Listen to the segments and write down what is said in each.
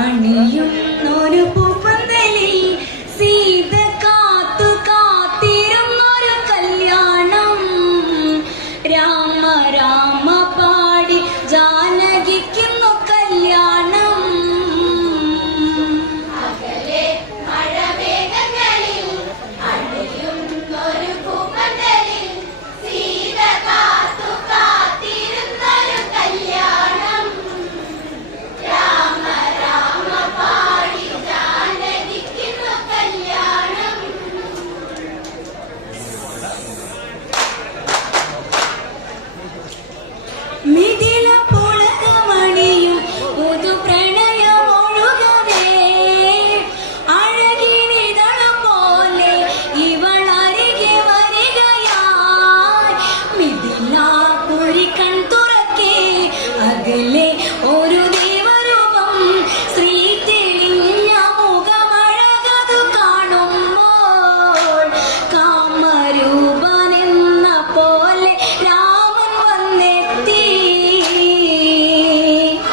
അണിയുന്നൊരു പൂപ്പന്തലിൽ സീത കാത്തു കാത്തിരുന്നൊരു കല്യാണം. രാമ രാമ പാടി ജാനകിക്കുന്നു കല്യാണം. അകലെ മഴമേഘങ്ങളിൽ അണിയുന്നൊരു പൂപ്പന്തലിൽ സീത കാത്തു കാത്തിരുന്നൊരു കല്യാണം. രാമ രാമ പാടി ജാനകിക്കുന്നു കല്യാണം. മിഥില പുളകമണിയും പുതു പ്രണയമൊഴുകവേ അഴകിനിതളം പോലെ ഇവളരികെ വരികയായി. മിഥിലാപുരി കൺ തുറക്കേ അകലെ ഒരു ദേവരൂപം. ശ്രീ തെളിഞ്ഞ മുഖമഴകതു കാണുമ്പോൾ കാമരൂപനെന്ന പോലെ രാമൻ വന്നെത്തി.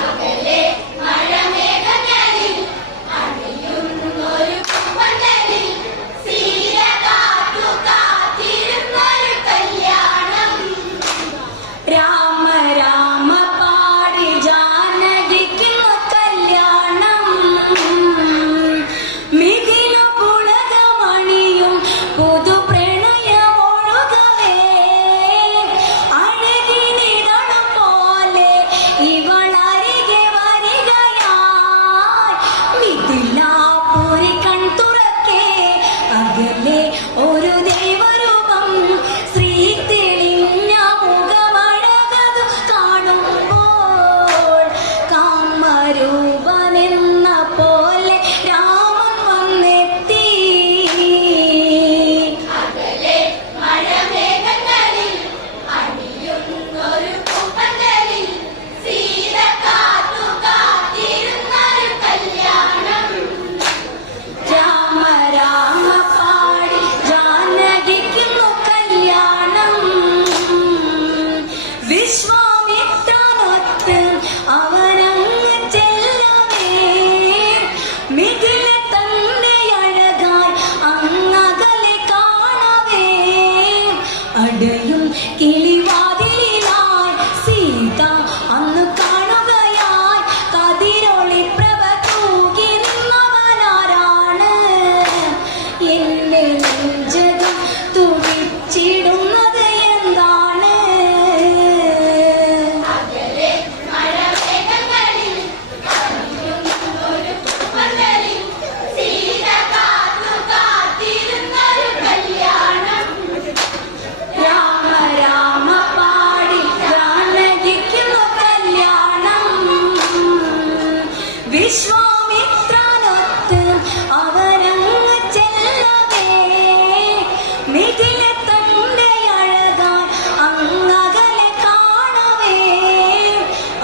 അകലെ മഴമേഘങ്ങളിൽ അണിയുന്നൊരു പൂപ്പന്തലിൽ സീത കാത്തു കാത്തിരുന്നൊരു കല്യാണം. രാമ രാമ പാടി ജാനകിക്കുന്നു കല്യാണം. മിഥില പുളകമണിയും പുതു പ്രണയമൊഴുകവേ അഴകിനിതളം പോലെ ഇവളരികെ വരികയായി. മിഥിലാപുരി കൺ തുറക്കേ അകലെ ഒരു ദേവരൂപം. ശ്രീ തെളിഞ്ഞ മുഖമഴകതു കാണുമ്പോൾ കാമരൂപനെന്ന പോലെ രാമൻ വന്നെത്തി. അകലെ മഴമേഘങ്ങളിൽ അണിയുന്നൊരു പൂപ്പന്തലിൽ സീത കാത്തു കാത്തിരുന്നൊരു കല്യാണം. രാമ രാമ പാടി ജാനകിക്കുന്നു കല്യാണം. വിശ്വാമിത്രനൊത്ത് അവനങ്ങ് ചെല്ലവേ മിഥില തന്റെ അഴകായി അങ്ങകലെ കാണവേ. അടയും കിളിവാതിലിലായി സീത അന്ന് കാണുകയായി. കതിരൊളി പ്രഭ തൂകി നിന്നവനാരാണ്? എന്റെ നെഞ്ചകം തുടിച്ചിടുന്നത് എന്താണ്? അകലെ മഴമേഘങ്ങളിൽ അണിയുന്നൊരു പൂപ്പന്തലിൽ സീത കാത്തു കാത്തിരുന്നൊരു കല്യാണം. രാമ രാമ പാടി ജാനകിക്കുന്നു കല്യാണം. വിശ്വാമിത്രനൊത്ത് അവനങ്ങ് ചെല്ലവേ മിഥില തന്റെ അഴകായി അങ്ങകലെ കാണവേ.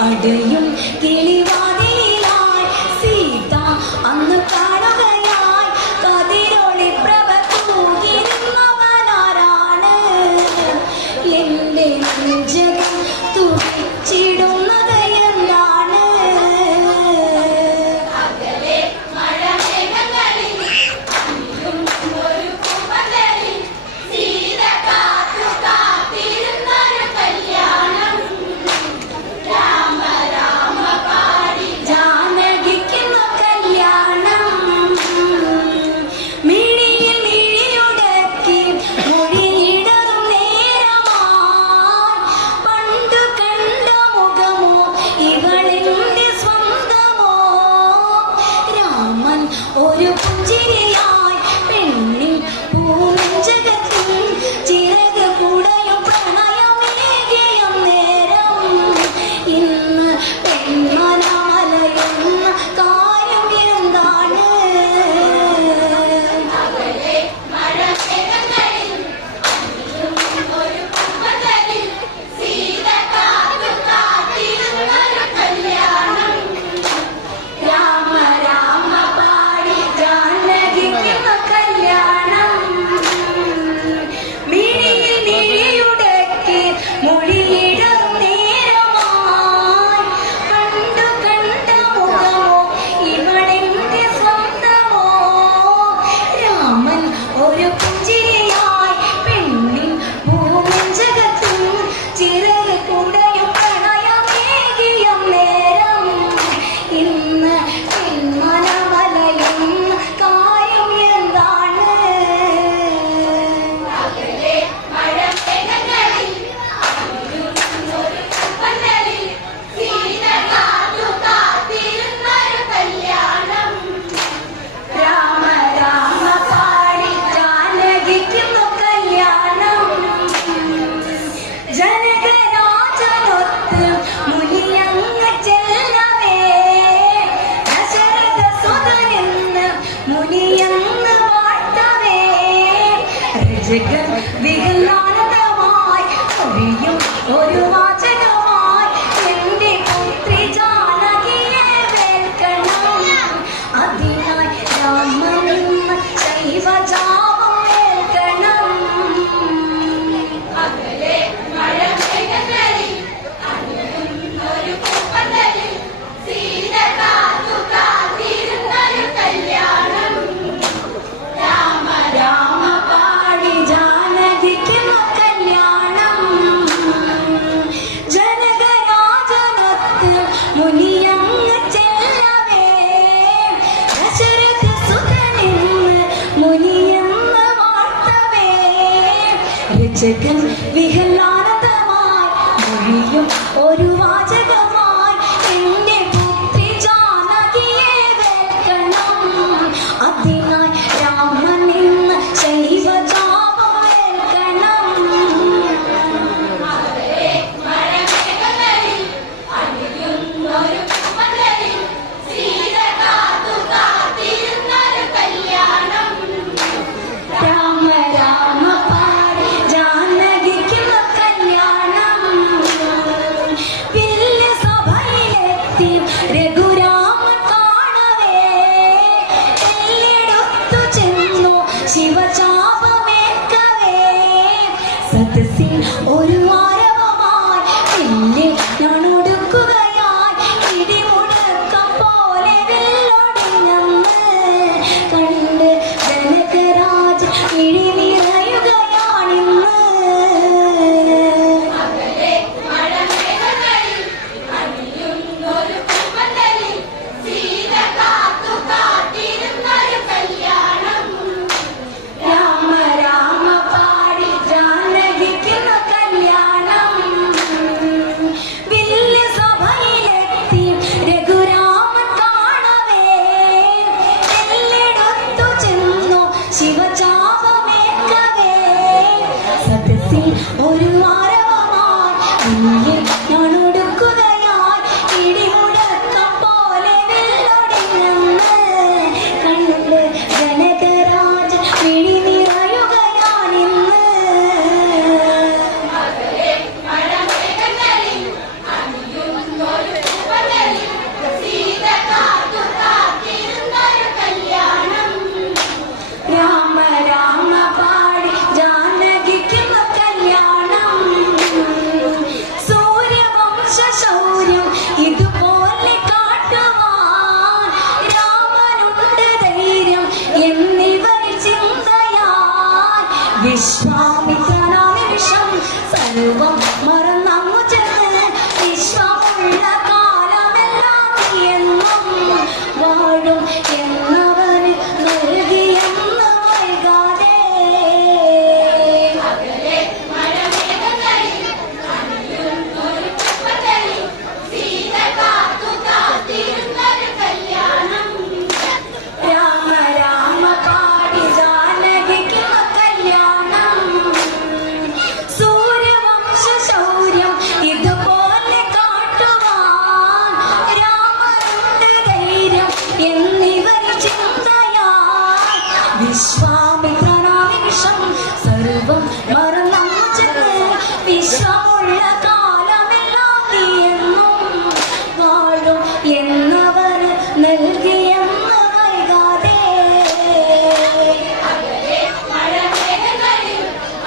അടയും കിളിവാതിലിലായി സീത അന്ന് കാണുകയായി. കതിരൊളി പ്രഭ തൂകി നിന്നവനാരാണ്? എന്റെ നെഞ്ചകം തുടിച്ചിടുന്നത് എന്താണ്? അകലെ മഴമേഘങ്ങളിൽ അണിയുന്നൊരു പൂപ്പന്തലിൽ സീത കാത്തു കാത്തിരുന്നൊരു കല്യാണം. രാമ രാമ പാടി ജാനകിക്കുന്നു കല്യാണം. മിഴിയിൽ മിഴിയുടക്കി മൊഴിയിടറും നേരമായി. പണ്ടു കണ്ട മുഖമോ ഇവളെന്റെ സ്വന്തമോ? രാമൻ ഒരു പുഞ്ചിരിയായി പെണ്ണിൻ പൂനെഞ്ചകത്തിൽ ചിറക് കുടയും പ്രണയമേകിയ നേരം. ഇന്ന് പെൺമനമലയുന്ന കാര്യം എന്താണ്? അകലെ മഴമേഘങ്ങളിൽ അണിയുന്നൊരു പൂപ്പന്തലിൽ സീത കാത്തു കാത്തിരുന്നൊരു കല്യാണം. രാമ രാമ പാടി നിന്ന് പിന്മനമലയും കാര്യം എന്താണ്? അകലെ മഴമേഘങ്ങളിൽ അണിയുന്നൊരു പൂപ്പന്തലിൽ സീത കാത്തു കാത്തിരുന്നൊരു കല്യാണം. രാമ രാമ പാടി ജാനകിക്കുന്നു കല്യാണം. ജനകരാജനൊത്ത് മുനിയങ്ങ് ചെല്ലവേ ദശരഥസുതനെന്ന് മുനിയങ്ങ് വാഴ്ത്തവേ രജകൻ വികലാനന്ദമായി ഒഴിയും ഒരു വാചകമായി എന്റെ പുത്രി ജാനകിയെ വേൽക്കണം. അതിനായി രാമനിന്ന് ശൈവജാപം വേൽക്കണം. അകലെ മഴമേഘങ്ങളിൽ അണിയുന്നൊരു പൂപ്പന്തലിൽ സീത കാത്തു കാത്തിരുന്നൊരു കല്യാണം. രാമ രാമ പാടി ജാനകിക്കുന്നു കല്യാണം. ജനകരാജനൊത്ത് മുനിയങ്ങ് ചെല്ലവേ ദശരഥസുതനെന്ന് മുനിയങ്ങ് വാഴ്ത്തവേ രജകൻ വിഹലാനന്ദമായി മൊഴിയും ഒരു വാചകമായി എന്റെ പുത്രി ജാനകിയെ വേൽക്കണം. അതിനായി രാമനിന്ന് ശൈവജാപം വേൽക്കണം. അകലെ മഴമേഘങ്ങളിൽ അണിയുന്നൊരു പൂപ്പന്തലിൽ സീത കാത്തു കാത്തിരുന്നൊരു കല്യാണം. രാമ രാമ പാടി ജാനകിക്കുന്നു കല്യാണം. വില്ല് സഭയിലെത്തി രഘുരാമൻ കാണവേ എല്ലെടുത്തു ചെന്നു ശിവചാപമേൽക്കവേ സദസ്സിൽ ഒരു ആരവമായി വില്ല് ഞാനൊടുക്കുകയായി ഇടിമുഴക്കം പോലെ വില്ലൊടിഞ്ഞെന്ന് കണ്ട് ജനകരാജൻ ഇഴിനിറയുകയാണിന്ന്. അകലെ മഴമേഘങ്ങളിൽ അണിയുന്നൊരു പൂപ്പന്തലിൽ സീത കാത്തു കാത്തിരുന്നൊരു കല്യാണം. രാമ രാമ പാടി ജാനകിക്കുന്നു കല്യാണം. വില്ല് സഭയിലെത്തി രഘുരാമൻ കാണവേ എല്ലെടുത്തു ചെന്നു ശിവചാപമേൽക്കവേ സദസ്സിൽ ഒരു ആരവമായി മുന്നിൽ ഞാനൊടുക്കുകയായി ഇടിമുഴക്കം പോലെ വില്ലൊടിഞ്ഞെന്ന് കണ്ട് ജനകരാജൻ വിഴിനിറയുകയാണിന്ന്. അകലെ മഴമേഘങ്ങളിൽ അണിയുന്നൊരു പൂപ്പന്തലിൽ സീത കാത്തു കാത്തിരുന്നൊരു കല്യാണം. രാമ രാമ പാടി ജാനകിക്കുന്നു കല്യാണം. സൂര്യവംശ ശൗര്യം ഇതുപോലെ കാട്ടുവാൻ രാമനുണ്ട് ധൈര്യം എന്നിവർ ചിന്തയായി വിശ്വാമിത്രനാം നിമിഷം സർവം മറന്നങ്ങു ചെന്ന് വിശ്വമുള്ള കാലമെല്ലാം എന്നും വാഴും എന്നവന് നൽകിയെന്ന് വൈകാതെ. അകലെ മഴമേഘങ്ങളിൽ അണിയുന്നൊരു പൂപ്പന്തലിൽ സീത കാത്തു കാത്തിരുന്നൊരു കല്യാണം. രാമ രാമ പാടി ജാനകിക്കുന്നു കല്യാണം. സൂര്യവംശ ശൗര്യം ഇതുപോലെ കാട്ടുവാൻ രാമനുണ്ട് ധൈര്യം എന്നിവർ ചിന്തയായി വിശ്വാമിത്രനാം നിമിഷം സർവം മറന്നങ്ങു ചെന്ന് വിശ്വമുള്ള കാലമെല്ലാം നീ എന്നും വാഴും എന്നവന് നൽകിയെന്ന് വൈകാതെ. അകലെ മഴമേഘങ്ങളിൽ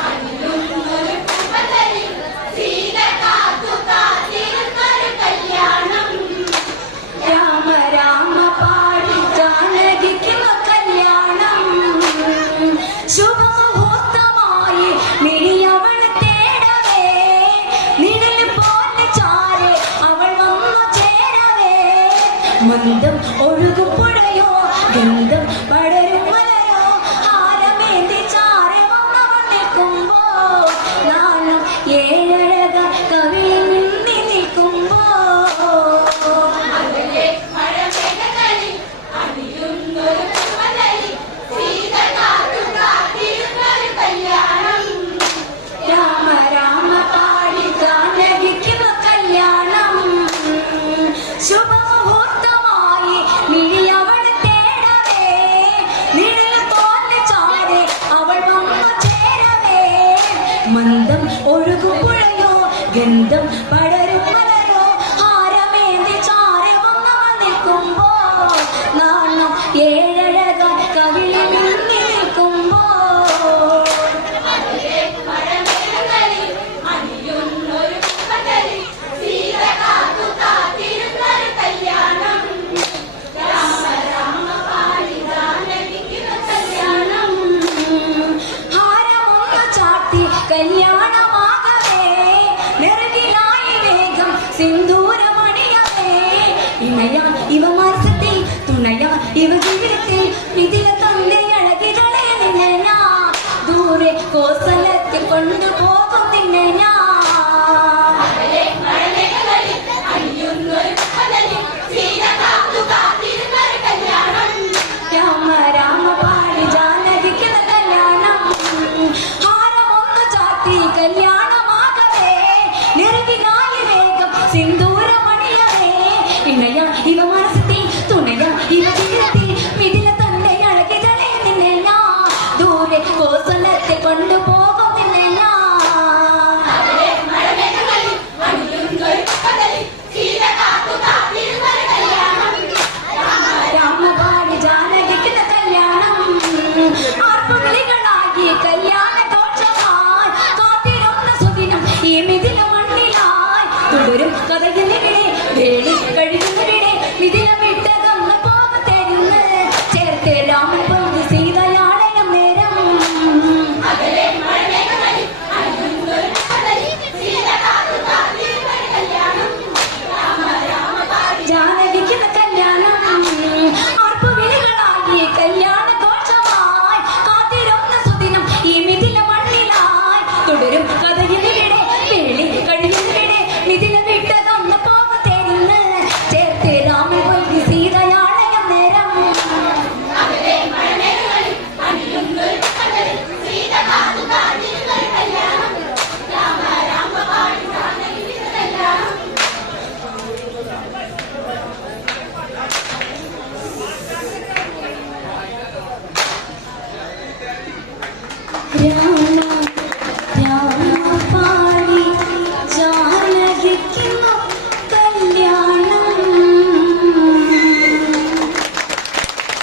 അണിയുന്നൊരു പൂപ്പന്തലിൽ സീത കാത്തു കാത്തിരുന്നൊരു കല്യാണം. രാമ രാമ പാടി ജാനകിക്കുന്നു കല്യാണം. ഒഴുകും പുഴയോ ഗന്ധം പടരും മലയോ ഹാരമേന്തി ചാരെ വന്നവൾ നിൽക്കുമ്പോ നാണം ഏഴഴക കവിളിൽ നിന്നി നിൽക്കുമ്പോ അകലെ മഴമേഘങ്ങളിൽ അണിയുന്നൊരു പൂമലരിൽ സീത കാത്തു കാത്തിരുന്നൊരു കല്യാണം. രാമ രാമ പാടി ഗാനകിക്കുന്ന കല്യാണം ശുഭമുഹൂർത്തമായി മിഴിയവൾ തേടവേ നിഴൽ പോലെ ചാരെ അവൾ വന്നു ചേരവേ മന്ദം ഒഴുകും പുഴയോ ഗന്ധം പടരും മലയോ ഹാരമേന്തി ചാരെ വന്നവൾ നിൽക്കുമ്പോ നാണം ഏഴഴക കവിളിൽ നിന്നി നിൽക്കുമ്പോ അകലെ മഴമേഘങ്ങളിൽ അണിയുന്നൊരു പൂമലരിൽ സീത കാത്തു കാത്തിരുന്നൊരു കല്യാണം. രാമ രാമ പാടി ഗാനകിക്കുന്ന കല്യാണം. ഹാരമൊന്നു ചാർത്തി കല്യാണമാകവേ നെറുകിലായി വേഗം സിന്ദൂരമണിയവേ ഇണയാ ഇവ മനസ്സത്തിൽ തുണയാ ഇവ ജീവി